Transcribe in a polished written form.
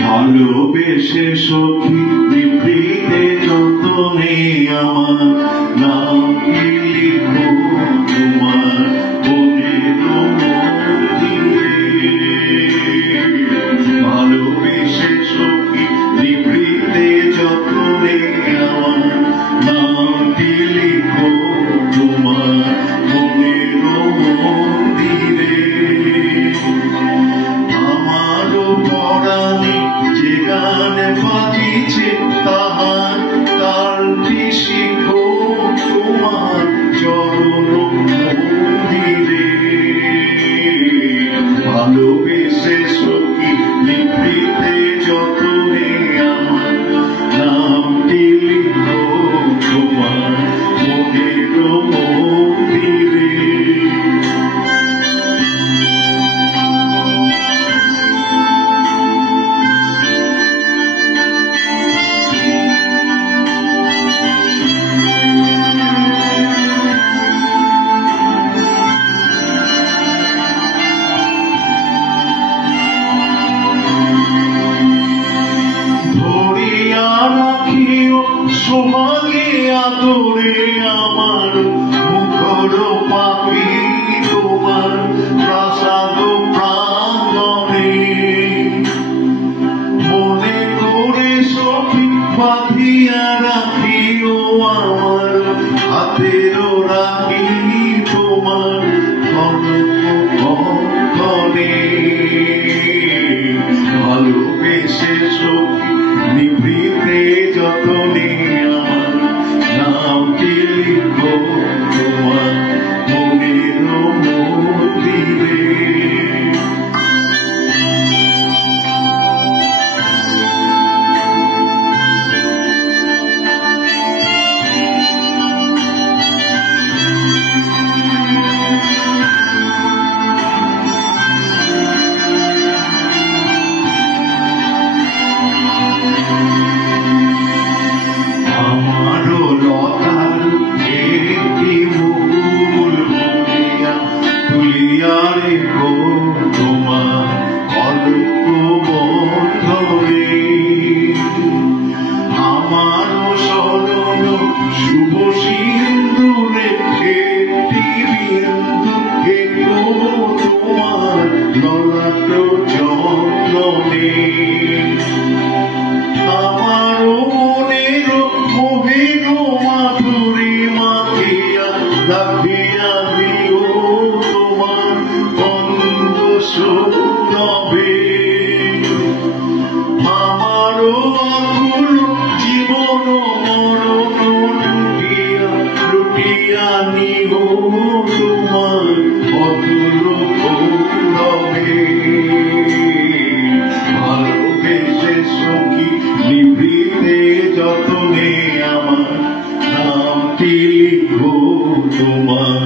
ভালোবেসে সখী নিভৃতে যতনে আমার নাম কি লিখো তোমার মনের মন্দিরে। ভালোবেসে সখী নিভৃতে যতনে আমার নাম কি লিখো তোমার মনের মন্দিরে। আমারও পরাণে যে গান বাজিছে তাহার তালটি শিখো তোমার চরণ মন্দিরে। ভালোবেসে সখী নিভৃতে যতনে আমার নামটি লিখো তোমার মনের মন্দিরে। সোহাগে আদরে আমার মুখর পাখি তোমার প্রাসাদ প্রাঙ্গণে। মনে করে সখী বাঁধিয়া রাখিও আমার হাতের রাখি তোমার কঙ্কণে। ভালোবেসে সখী নিভৃতে যতনে আমার নামটি লিখো তোমার মনের মন্দিরে। আমারও লতার একটি মুকুল তুলিয়া রেখো তোমার অল্প বন্ধনে। আমারও স্মরণ শুভ সিন্দুরে একটি বিন্দু এগো তোমার ললাট চন্দনে। আমারও মনের মোহিন মাধুরী মাখিয়া রাখিয়া দিও তোমার বন্ধ সৌরভে। আমারও আকুল জীবন মরণ লুটিয়া লুটিয়া নিও তোমার অতুল গৌরবে। ভালোবেসে সখী নিভৃতে যতনে আমার নামটি লিখো তোমার